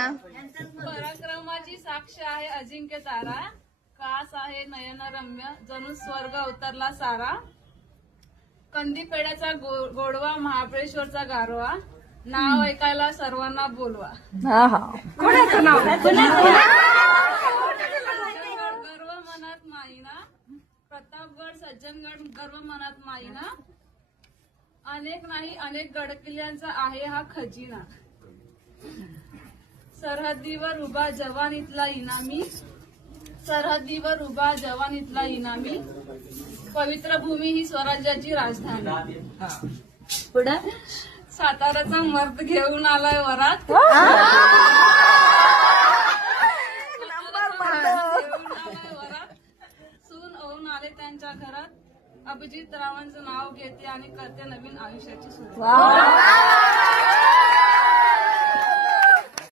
ना. पराक्रमाची साक्ष आहे अजिंक्य तारा, कास आहे नयनरम्य जणू स्वर्ग अवतरला सारा. कंदीपेड्याचा गोडवा महाबळेश्वरचा गारवा, नाव ऐकायला सर्वांना बोलवा. कोणाचं नाव? गर्व मनात माईना, प्रतापगड सज्जनगड गर्व मनात माईना. अनेक नाही अनेक गडकिल्ल्यांचा आहे हा खजिना. सरहद्दीवर उभा जवान इथला इनामी, सरहद्दीवर उभा जवान इथला इनामी. पवित्र भूमी ही स्वराज्याची राजधानी. पुढं साताऱ्याचा मर्द घेऊन आलाय वरात, घेऊन आलाय वरात. सून होऊन आले त्यांच्या घरात. अभिजित रावांचं नाव घेते आणि करते नवीन आयुष्याची सुरुवात.